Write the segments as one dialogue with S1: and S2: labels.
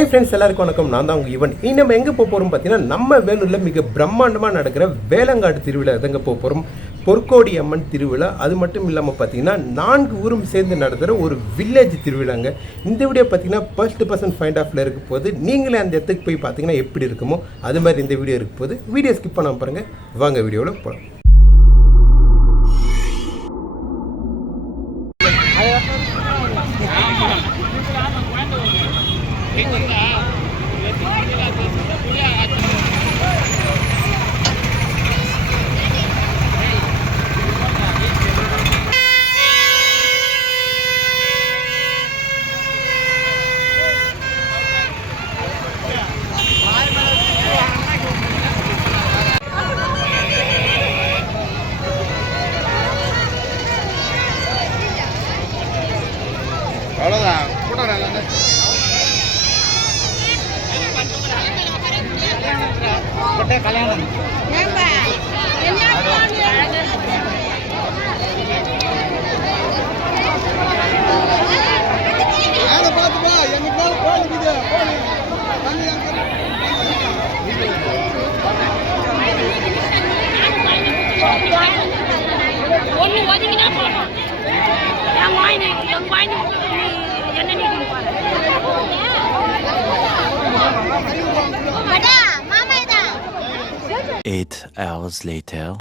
S1: Hi friends எல்லாருக்கும் வணக்கம். நான் தான் உங்கள் ஈவன் இனி நம்ம எங்கே போக போகிறோம் பார்த்தீங்கன்னா நம்ம வேலூரில் மிக பிரம்மாண்டமாக நடக்கிற வேலங்காடு திருவிழா எதங்க போக போகிறோம் பொற்கோடி அம்மன் திருவிழா. அது மட்டும் இல்லாமல் பார்த்தீங்கன்னா நான்கு ஊரும் சேர்ந்து நடத்துகிற ஒரு வில்லேஜ் திருவிழாங்க. இந்த வீடியோ பார்த்தீங்கன்னா ஃபர்ஸ்ட் பர்சன் ஃபைண்ட் ஆஃப்ல இருக்க போது நீங்களே அந்த இடத்துக்கு போய் பார்த்தீங்கன்னா எப்படி இருக்குமோ அது மாதிரி இந்த வீடியோ இருக்க போது வீடியோ ஸ்கிப் பண்ணாமல் பாருங்கள் வாங்க வீடியோவில் போகலாம்
S2: அவ்வளோதான்
S3: ஒண்ணு ஒதுங்கினா போதும். என் வாயினை- என் வாயினை விட்டு நீ என்ன நீக்கணும்
S4: Eight hours later.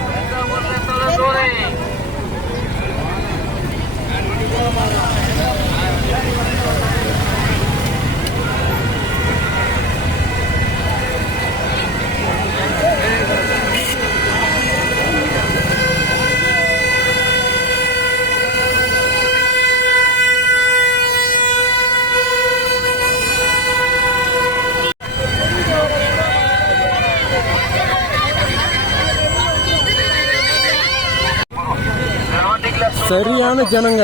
S1: ஜனங்க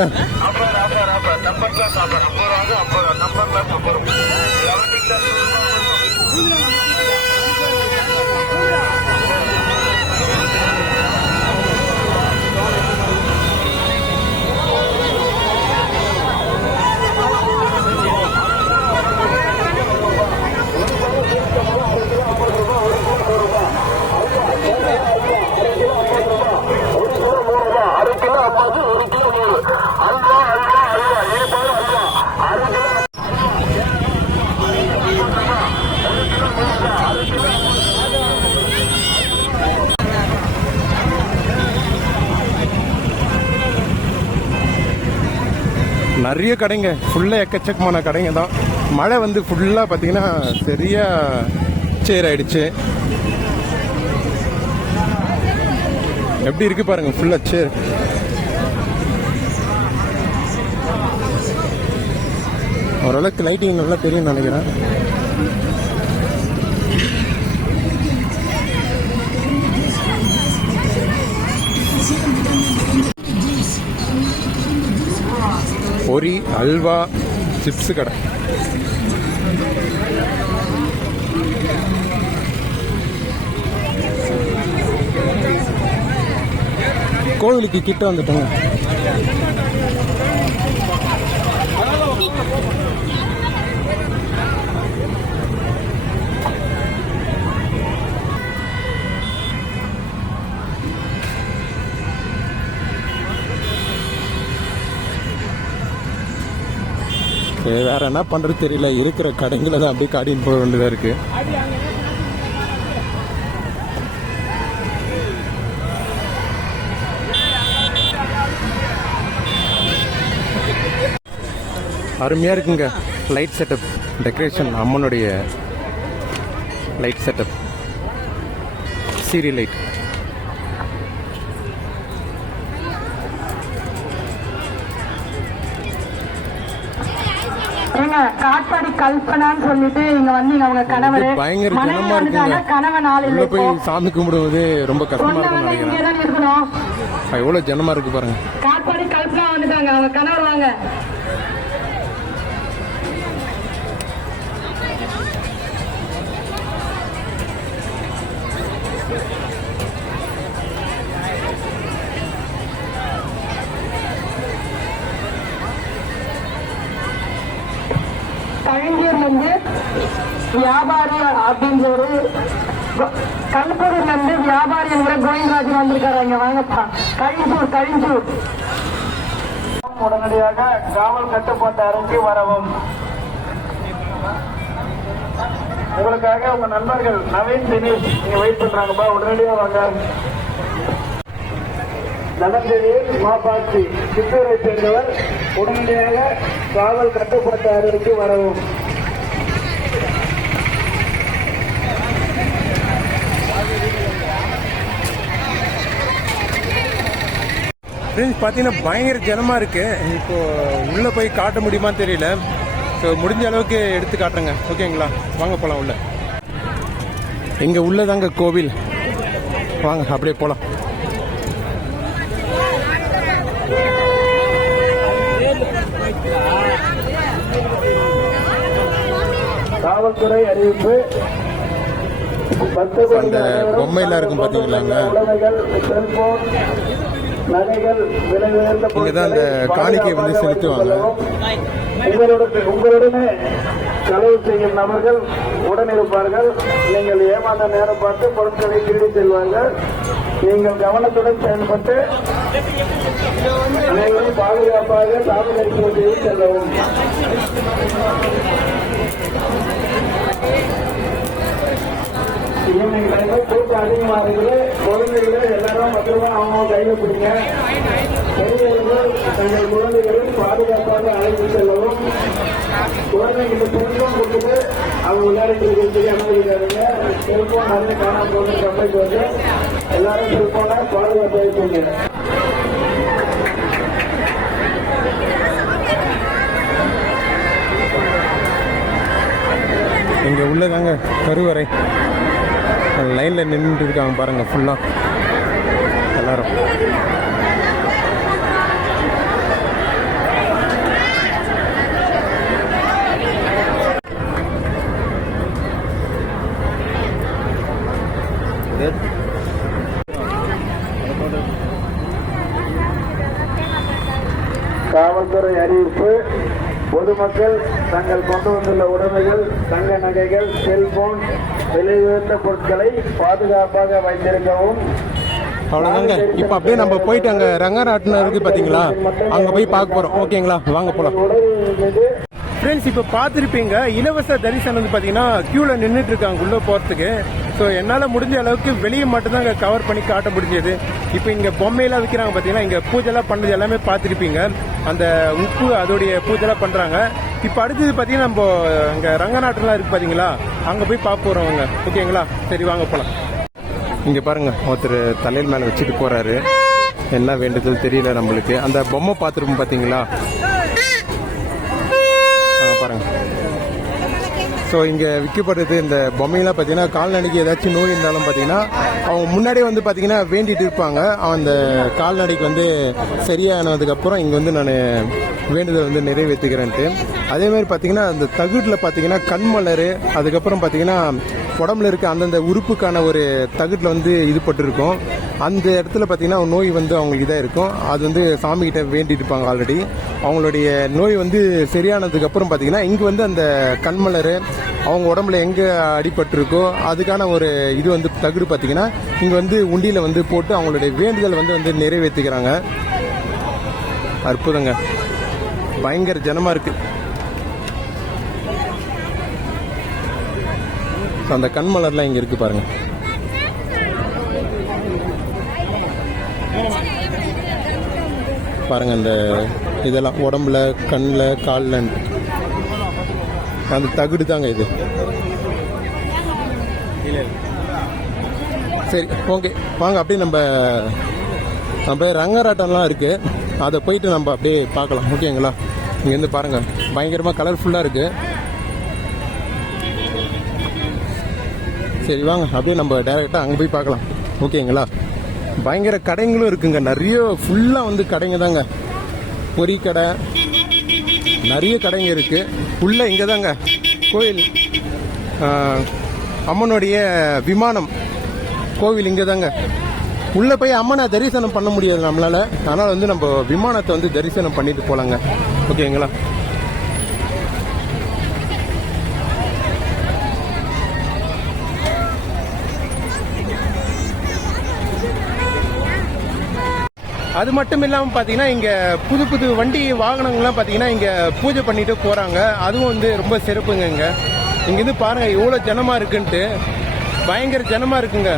S1: நிறைய கடைங்க. ஃபுல்லாக எக்கச்சக்கமான கடைங்க தான். மழை வந்து ஃபுல்லாக பார்த்தீங்கன்னா சரியா சேர் ஆயிடுச்சு எப்படி இருக்கு பாருங்க ஃபுல்லாக சேர். ஓரளவுக்கு லைட்டிங் நல்லா தெரியும் நினைக்கிறேன். பொரி அல்வா சிப்ஸ் கடை. கோவிலுக்கு கிட்ட வந்துட்டோங்க வேற என்ன பண்றது தெரியல. இருக்கிற கடைங்களை தான் அப்படியே காட்டின்னு போக வேண்டியதா இருக்கு. அருமையா இருக்குங்க. லைட் செட்டப் டெக்கரேஷன் அம்மனுடைய லைட் செட்டப் சீரி லைட்
S5: ஏங்க காட்பாடி கல்பனான்னு சொல்லிட்டு இங்க வந்தீங்க அவங்க கணவர்
S1: பயங்கர ஜனமா இருக்குங்க.
S5: கணவன் ஆள்
S1: உள்ள போய் சாமி கும்பிடுவது ரொம்ப கஷ்டமா
S5: வந்து
S1: நினைக்கிறேன். ஆ, எவ்வளவு ஜனமா இருக்கு பாருங்க.
S5: காட்பாடி கல்பனா வந்துட்டாங்க. அவங்க கணவர் வாங்க. அப்படின்னு ஒரு கல்பூர்ல இருந்து வியாபாரி என்கிற கோவிந்தராஜன் வந்திருக்காரு. இங்க வாங்கப்பா. கழிஞ்சூர் கழிஞ்சூர்.
S6: உடனடியாக காவல் கட்டுப்பாட்டு அறைக்கு வரவும். உங்களுக்காக உங்க நண்பர்கள் நவீன் தினேஷ் நீங்க வெயிட் பண்றாங்கப்பா. உடனடியாக வாங்க. நடந்ததில் மாபாட்சி சித்தூரை சேர்ந்தவர். உடனடியாக காவல் கட்டுப்பாட்டு அறைக்கு வரவும்.
S1: ஃப்ரெண்ட்ஸ் பார்த்தீங்கன்னா பயங்கர ஜனமாக இருக்குது இப்போ உள்ளே போய் காட்ட முடியுமான்னு தெரியல ஸோ முடிஞ்ச அளவுக்கு எடுத்து காட்டுறேங்க ஓகேங்களா வாங்க போகலாம் உள்ள இங்கே உள்ளதாங்க கோவில் வாங்க அப்படியே போகலாம்
S6: காவல்துறை அறிவிப்பு
S1: அந்த பொம்மையெல்லாம் இருக்கும் பாத்தீங்களாங்க?
S6: உயர்ந்த
S1: இங்கதான் அந்த காணிக்கை வந்து செலுத்துவாங்க.
S6: உங்களுடன் உங்களுடனே செலவு செய்யும் நபர்கள் உடன் இருப்பார்கள் நீங்கள் ஏமாந்த நேரம் பார்த்து பொருட்களை திருடி செல்வார்கள். நீங்கள் கவனத்துடன் செயல்பட்டு அனைவரும் பாதுகாப்பாக சாமி செல்லவும். ஈவினிங் டைம்ல கூட்டம் அதிகமா இருக்குது குழந்தைகளை எல்லாரும் பத்திரமா அவங்க கையில பிடிங்க பெரியவர்கள் தங்கள் குழந்தைகளை பாதுகாப்பாக அழைத்து செல்லவும். குழந்தைங்களுக்கு செல்போன் கொடுத்துட்டு அவங்க விளையாடிட்டு இருக்கிறதுக்கு அனுமதிக்காதீங்க செல்போன் நிறைய காணாம போகுது கம்பெனி வந்து எல்லாரும் செல்போனை பாதுகாப்பாக வச்சுங்க
S1: இங்கே உள்ளதாங்க கருவறை. லைனில் நின்றுட்டு இருக்காங்க பாருங்கள் ஃபுல்லாக எல்லோரும்.
S6: காவல்துறை அறிவிப்பு. பொதுமக்கள் தங்கள் கொண்டு வந்துள்ள உடைமைகள் தங்க நகைகள் செல்போன் விலை உயர்ந்த பொருட்களை பாதுகாப்பாக வைத்திருக்கவும்.
S1: அவ்வளோதாங்க இப்போ அப்படியே நம்ம போயிட்டு அங்கே ரங்கராட்டினம் இருக்குது பார்த்தீங்களா அங்கே போய் பார்க்க போகிறோம் ஓகேங்களா? வாங்க போகலாம் ஃப்ரெண்ட்ஸ் இப்போ பார்த்துருப்பீங்க. இலவச தரிசனம் வந்து பார்த்தீங்கன்னா க்யூவில் நின்றுட்டு இருக்காங்க உள்ளே போகிறதுக்கு ஸோ என்னால் முடிஞ்ச அளவுக்கு வெளியே மட்டும்தான் இங்கே கவர் பண்ணி காட்ட முடிஞ்சது. இப்போ இங்கே பொம்மையெல்லாம் விற்கிறாங்க பார்த்தீங்கன்னா இங்கே பூஜைலாம் பண்ணுறது எல்லாமே பார்த்துருப்பீங்க. அந்த உப்பு அதோடைய பூஜைலாம் பண்ணுறாங்க இப்போ அடுத்தது பார்த்தீங்கன்னா நம்ம இங்கே ரங்கநாட்டெல்லாம் இருக்குது பார்த்தீங்களா அங்கே போய் பார்க்க போகிறவங்க ஓகேங்களா? சரி வாங்க போகலாம் இங்கே பாருங்கள் ஒருத்தர் தலையில் மேலே வச்சுட்டு போகிறாரு என்ன வேண்டுதல் தெரியல நம்மளுக்கு. அந்த பொம்மை பார்த்துருப்போம் பார்த்தீங்களா ஆ, பாருங்க. ஸோ இங்கே விற்கப்படுறது இந்த பொம்மையெல்லாம் பார்த்தீங்கன்னா கால்நடைக்கு ஏதாச்சும் நோய் இருந்தாலும் பார்த்தீங்கன்னா அவங்க முன்னாடியே வந்து பார்த்தீங்கன்னா வேண்டிட்டு இருப்பாங்க. அந்த கால்நடைக்கு வந்து சரியானதுக்கப்புறம் இங்கே வந்து நான் வேண்டுதல் வந்து நிறைவேற்றுகிறேன்ட்டு. அதே மாதிரி பார்த்தீங்கன்னா அந்த தகுட்டில் பார்த்தீங்கன்னா கண்மலர் அதுக்கப்புறம் பார்த்தீங்கன்னா உடம்புல இருக்க அந்தந்த உறுப்புக்கான ஒரு தகுட்டில் வந்து இது பட்டிருக்கும். அந்த இடத்துல பார்த்தீங்கன்னா நோய் வந்து அவங்களுக்கு இதாக இருக்கும். அது வந்து சாமிகிட்ட வேண்டிட்டு இருப்பாங்க ஆல்ரெடி அவங்களுடைய நோய் வந்து சரியானதுக்கப்புறம் பார்த்திங்கன்னா பார்த்தீங்கன்னா இங்கே வந்து அந்த கண்மலர் அவங்க உடம்புல எங்கே அடிபட்டிருக்கோ அதுக்கான ஒரு இது வந்து தகுடு பார்த்தீங்கன்னா இங்கே வந்து உண்டியில் வந்து போட்டு அவங்களுடைய வேண்டுதல் வந்து வந்து நிறைவேற்றிக்கிறாங்க அற்புதங்க. பயங்கர ஜனமாக இருக்குது அந்த அந்த கண்மலர்லாம் இங்கே இருக்குது பாருங்க. பாருங்க அந்த இதெல்லாம் உடம்புல கண்ணில் காலில். அந்த தகுடு தாங்க இது. சரி ஓகே. வாங்க அப்படியே நம்ம நம்ம ரங்கராட்டம்லாம் இருக்குது அதை போயிட்டு நம்ம அப்படியே பார்க்கலாம். ஓகேங்களா இங்கேருந்து பாருங்கள் பயங்கரமாக கலர்ஃபுல்லாக இருக்குது சரி வாங்க. அப்படியே நம்ம டைரெக்டாக அங்கே போய் பார்க்கலாம். ஓகேங்களா பயங்கர கடைங்களும் இருக்குங்க. நிறைய ஃபுல்லாக வந்து கடைங்க தாங்க. பொறி கடை நிறைய கடைங்க இருக்குது ஃபுல்லாக இங்கே தாங்க. கோயில் அம்மனுடைய விமானம். கோவில் இங்கே தாங்க. உள்ளே போய் அம்மனை தரிசனம் பண்ண முடியாது நம்மளால. அதனால் வந்து நம்ம விமானத்தை வந்து தரிசனம் பண்ணிட்டு போகலாங்க ஓகேங்களா? அது மட்டும் இல்லாமல் பார்த்தீங்கன்னா இங்கே புது புது வண்டி வாகனங்கள்லாம் பார்த்தீங்கன்னா இங்கே பூஜை பண்ணிட்டு போகிறாங்க அதுவும் வந்து ரொம்ப சிறப்புங்க இங்கே. இங்கேருந்து பாருங்கள் இவ்வளோ ஜனமாக இருக்குன்ட்டு. பயங்கர ஜனமாக இருக்குங்க.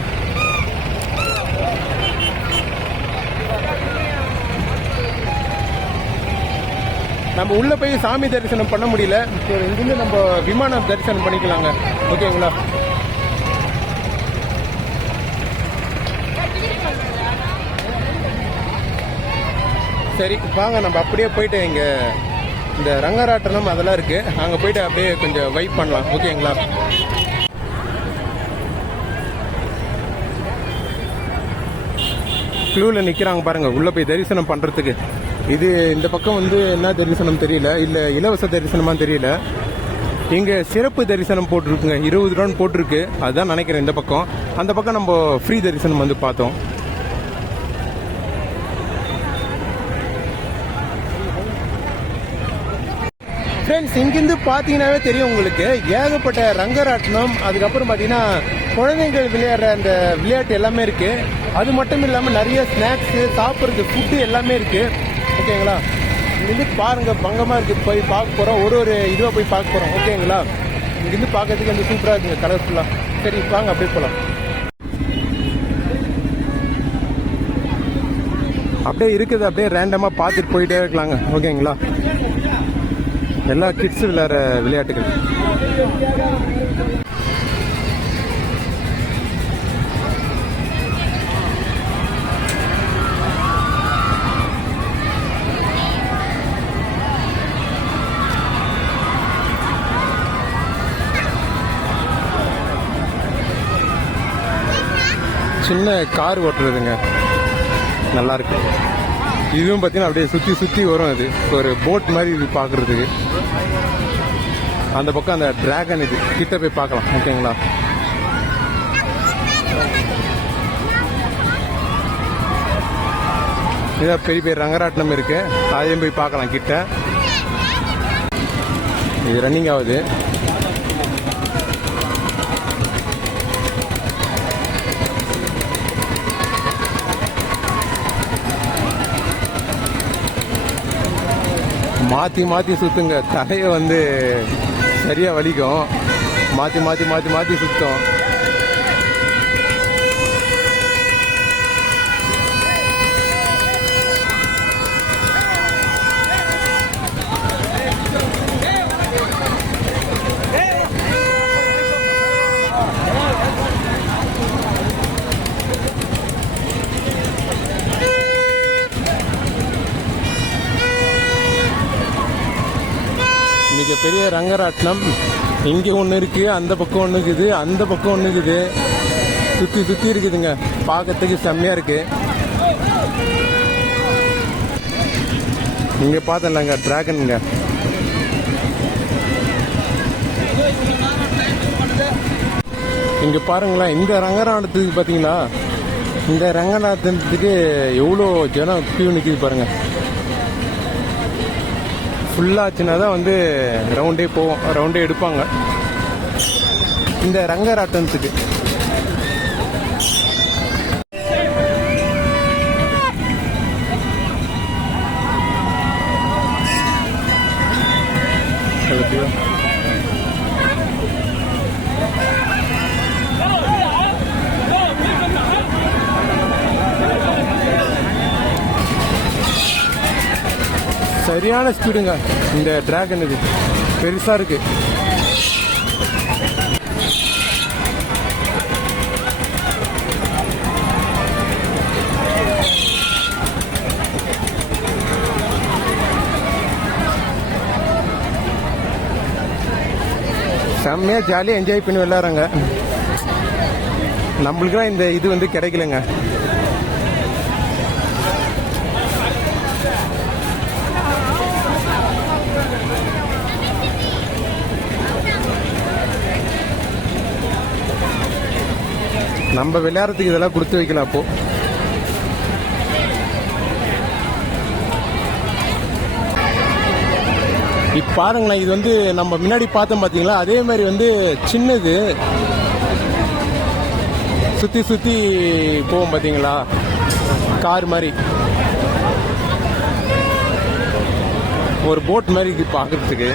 S1: நம்ம உள்ள போய் சாமி தரிசனம் பண்ண முடியல. இப்போ இங்கிருந்து நம்ம விமானம் தரிசனம் பண்ணிக்கலாங்க. ஓகேங்களா? சரி வாங்க நம்ம அப்படியே போயிட்டு இங்க இந்த ரங்கராட்டனம் அதெல்லாம் இருக்கு. அங்க போயிட்டு அப்படியே கொஞ்சம் வைப் பண்ணலாம். ஓகேங்களா? க்ளூவில் நிற்கிறாங்க பாருங்க. உள்ள போய் தரிசனம் பண்றதுக்கு. இது இந்த பக்கம் வந்து என்ன தரிசனம் தெரியல இல்லை இலவச தரிசனமா தெரியல. இங்கே சிறப்பு தரிசனம் போட்டிருக்குங்க இருபது ரூபான்னு போட்டிருக்கு அதுதான் நினைக்கிறேன் இந்த பக்கம். அந்த பக்கம் நம்ம ஃப்ரீ தரிசனம் வந்து பார்த்தோம். ஃப்ரெண்ட்ஸ் இங்கிருந்து பார்த்தீங்கன்னாவே தெரியும் உங்களுக்கு. ஏகப்பட்ட ரங்கராட்டினம் அதுக்கப்புறம் பார்த்தீங்கன்னா குழந்தைகள் விளையாடுற அந்த விளையாட்டு எல்லாமே இருக்குது அது மட்டும் இல்லாமல் நிறைய ஸ்நாக்ஸு சாப்பிட்றது ஃபுட்டு எல்லாமே இருக்குது ஓகேங்களா? இங்கிருந்து பாருங்க பங்கமாக இருக்கு. போய் பார்க்க போகிறோம் ஒரு ஒரு இதுவாக போய் பார்க்க போகிறோம் ஓகேங்களா? இங்கிருந்து பார்க்கறதுக்கு அந்த சூப்பராக இருக்குங்க கலர்ஃபுல்லாக சரி வாங்க அப்படியே போகலாம் அப்படியே இருக்குது. அப்படியே ரேண்டமாக பார்த்துட்டு போயிட்டே இருக்கலாங்க. ஓகேங்களா? எல்லா கிட்ஸ் விளையாடுற விளையாட்டுகள். சின்ன கார் ஓட்டுறதுங்க. நல்லா இருக்கு இதுவும் பார்த்தீங்கன்னா அப்படியே சுற்றி சுற்றி வரும் அது. ஒரு போட் மாதிரி இது பார்க்கறதுக்கு அந்த பக்கம் அந்த டிராகன் இது. கிட்ட போய் பார்க்கலாம். ஓகேங்களா இதான் பெரிய பெரிய ரங்கராட்டினம் இருக்கு. அதையும் போய் பார்க்கலாம் கிட்ட. இது ரன்னிங் ஆகுது மாற்றி மாற்றி சுற்றுங்க தலையை வந்து சரியாக வலிக்கும். மாற்றி மாற்றி மாற்றி மாற்றி சுற்றும் மிகப்பெரிய ரங்கராட்டினம். இங்கே ஒன்று இருக்குது அந்த பக்கம் ஒன்று இருக்குது அந்த பக்கம் ஒன்று இருக்குது. சுற்றி சுற்றி இருக்குதுங்க. பார்க்கறதுக்கு செம்மையாக இருக்குது இங்கே பார்த்தலங்க டிராகனுங்க இங்கே பாருங்களேன் இந்த ரங்கராட்டத்துக்கு பார்த்தீங்கன்னா இந்த ரங்கநாதத்துக்கு எவ்வளோ ஜனம் கியூ நிற்கிது பாருங்கள் ஃபுல்லாச்சுன்னா தான் வந்து ரவுண்டே போவோம். ரவுண்டே எடுப்பாங்க. இந்த ரங்கராட்டனத்துக்கு சரியான ஸ்பீடுங்க. இந்த டிராகன் இது பெருசா இருக்கு. செம்மையா ஜாலியாக என்ஜாய் பண்ணி விளையாடுறாங்க. நம்மளுக்குலாம் இந்த இது வந்து கிடைக்கலங்க. நம்ம விளையாடுறதுக்கு இதெல்லாம் கொடுத்து வைக்கலாம் அப்போ. இப்போ பாருங்களேன் இது வந்து நம்ம முன்னாடி பார்த்தோம் பார்த்தீங்களா அதே மாதிரி வந்து சின்னது. சுற்றி சுற்றி போவோம் பார்த்தீங்களா கார் மாதிரி. ஒரு போட் மாதிரி இருக்குது பார்க்குறதுக்கு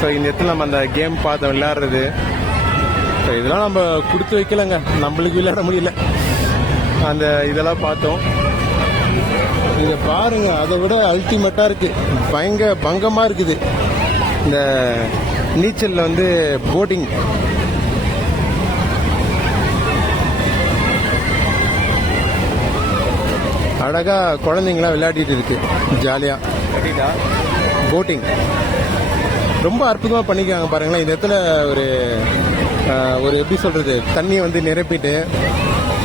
S1: ஸோ இந்த இடத்துல நம்ம அந்த கேம் பார்த்தோம் விளையாடுறது. இதெல்லாம் நம்ம கொடுத்து வைக்கலங்க. நம்மளுக்கு விளையாட முடியல அந்த இதெல்லாம் பார்த்தோம். இதை பாருங்க அதை விட அல்டிமேட்டா இருக்கு. பயங்கர பங்கமா இருக்குது. இந்த நீச்சல்ல வந்து போட்டிங் அழகா குழந்தைங்களாம் விளையாடிட்டு இருக்கு ஜாலியா. போட்டிங் ரொம்ப அற்புதமா பண்ணிருக்காங்க பாருங்களேன். இந்த இடத்துல ஒரு ஒரு எப்படி சொல்றது? தண்ணியை வந்து நிரப்பிட்டு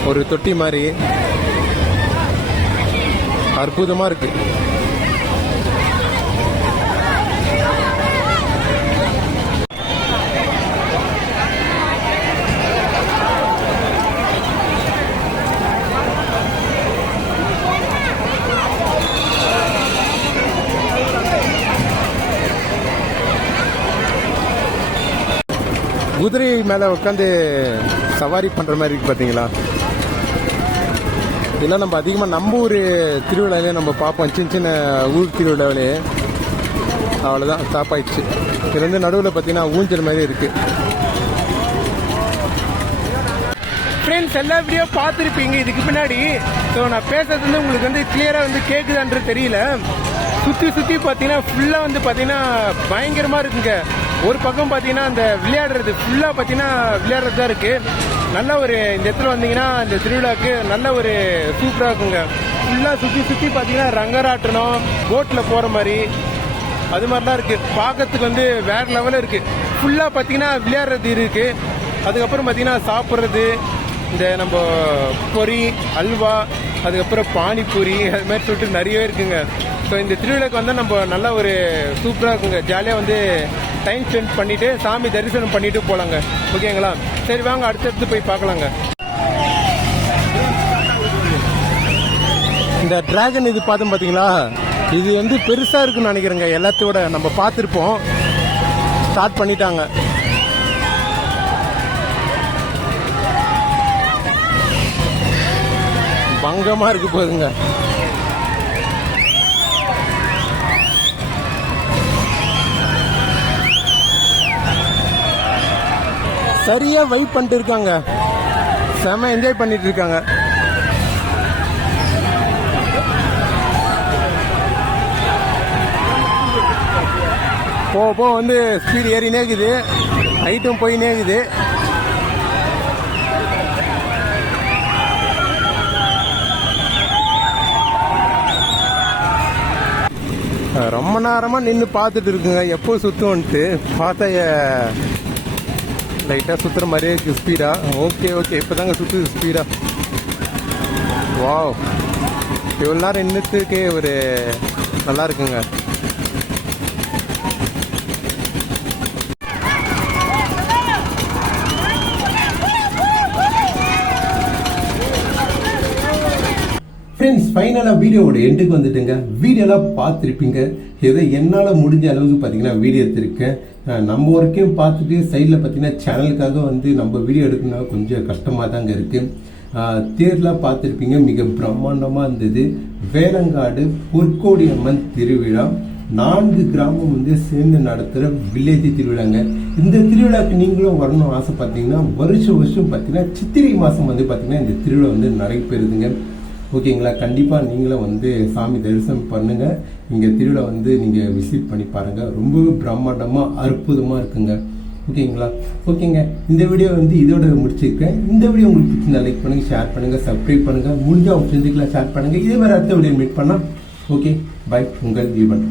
S1: ஒரு தொட்டி மாதிரி அற்புதமா இருக்கு. குதிரை மேலே உட்காந்து சவாரி பண்ணுற மாதிரி இருக்கு பார்த்தீங்களா இதெல்லாம் நம்ம அதிகமாக நம்ம ஊர் திருவிழாவிலே நம்ம பார்ப்போம். சின்ன சின்ன ஊர் திருவிழாவிலே. அவ்வளோதான் ஸ்டாப் ஆயிடுச்சு. இது வந்து நடுவில் பார்த்தீங்கன்னா ஊஞ்சல் மாதிரி இருக்குது ஃப்ரெண்ட்ஸ் எல்லா வீடியோ பார்த்துருப்பீங்க. இதுக்கு பின்னாடி ஸோ நான் பேசுறது வந்து உங்களுக்கு வந்து கிளியராக வந்து கேட்குதான்றது தெரியல. சுற்றி சுற்றி பார்த்தீங்கன்னா ஃபுல்லாக வந்து பார்த்தீங்கன்னா பயங்கரமாக இருக்குங்க. ஒரு பக்கம் பார்த்தீங்கன்னா அந்த விளையாடுறது ஃபுல்லாக பார்த்தீங்கன்னா விளையாடுறது தான் இருக்குது நல்ல ஒரு இந்த இடத்துல வந்தீங்கன்னா இந்த திருவிழாவுக்கு நல்ல ஒரு சூப்பராக இருக்குங்க. ஃபுல்லாக சுற்றி சுற்றி பார்த்தீங்கன்னா ரங்கராட்டணும் போட்டில் போகிற மாதிரி. அது மாதிரிலாம் இருக்குது பார்க்கறதுக்கு வந்து வேறு லெவலில் இருக்குது ஃபுல்லாக பார்த்தீங்கன்னா விளையாடுறது இருக்குது அதுக்கப்புறம் பார்த்தீங்கன்னா சாப்பிட்றது இந்த நம்ம பொரி அல்வா அதுக்கப்புறம் பானிபூரி அது மாதிரி சொல்லிட்டு நிறையவே இருக்குங்க. ஸோ இந்த திருவிழாக்கு வந்து நம்ம நல்ல ஒரு சூப்பராக இருக்குங்க. ஜாலியாக வந்து டைம் ஸ்பெண்ட் பண்ணிட்டு சாமி தரிசனம் பண்ணிட்டு போலாங்க. ஓகேங்களா? சரி வாங்க அடுத்தடுத்து போய் பார்க்கலாங்க. இந்த டிராகன் இது பார்த்தோம் பார்த்தீங்களா? இது வந்து பெருசாக இருக்குன்னு நினைக்கிறேங்க. எல்லாத்தோட நம்ம பார்த்துருப்போம். ஸ்டார்ட் பண்ணிட்டாங்க. பங்கமாக இருக்கு போதுங்க. சரியா வைப் பண்ணிட்டு இருக்காங்க செம என்ஜாய் பண்ணிட்டு இருக்காங்க போக போக வந்து ஸ்பீடு ஏறினே இருக்குது ஹைட்டும் போயினே இருக்குது ரொம்ப நேரமாக நின்று பார்த்துட்டு இருக்குங்க. எப்போ சுத்தும்ன்ட்டு பார்த்தா லைட்டாக சுற்றுற மாதிரியே இருக்குது ஸ்பீடா ஓகே ஓகே இப்போதாங்க சுற்றுது ஸ்பீடா வாவ் இவ்வளோ நேரம் நின்றுத்துக்கே ஒரு நல்லா இருக்குங்க. ஃப்ரெண்ட்ஸ் ஃபைனலாக வீடியோவோட எண்டுக்கு வந்துட்டுங்க. வீடியோலாம் பார்த்துருப்பீங்க. ஏதோ என்னால் முடிஞ்ச அளவுக்கு பார்த்தீங்கன்னா வீடியோ எடுத்திருக்கேன். நம்ம ஒர்க்கையும் பார்த்துட்டு சைடில் பார்த்தீங்கன்னா சேனலுக்காக வந்து நம்ம வீடியோ எடுக்கணும்னா கொஞ்சம் கஷ்டமாக தாங்க இருக்குது தேர்லாம் பார்த்துருப்பீங்க. மிக பிரம்மாண்டமாக இருந்தது. வேலங்காடு பொற்கோடி அம்மன் திருவிழா. நான்கு கிராமம் வந்து சேர்ந்து நடத்துகிற வில்லேஜ் திருவிழாங்க. இந்த திருவிழாக்கு நீங்களும் வரணும் ஆசைப்பட்டீங்கன்னா வருஷம் வருஷம் பார்த்தீங்கன்னா சித்திரை மாதம் வந்து பார்த்தீங்கன்னா இந்த திருவிழா வந்து நடைபெறுதுங்க. ஓகேங்களா? கண்டிப்பாக நீங்களும் வந்து சாமி தரிசனம் பண்ணுங்கள் இங்கே திருவிழா வந்து நீங்கள் விசிட் பண்ணி பாருங்கள் ரொம்பவே பிரம்மாண்டமாக அற்புதமாக இருக்குங்க. ஓகேங்களா? ஓகேங்க. இந்த வீடியோ வந்து இதோட முடிச்சிருக்கேன். இந்த வீடியோ உங்களுக்கு பிடிச்சிருந்தா லைக் பண்ணுங்கள் ஷேர் பண்ணுங்கள் சப்ஸ்கிரைப் பண்ணுங்கள் முடிஞ்சால் அவங்க செஞ்சுக்கலாம் ஷேர் பண்ணுங்கள் இதே மாதிரி அடுத்த வீடியோ மீட் பண்ணால் ஓகே. பை உங்கள் தீபன்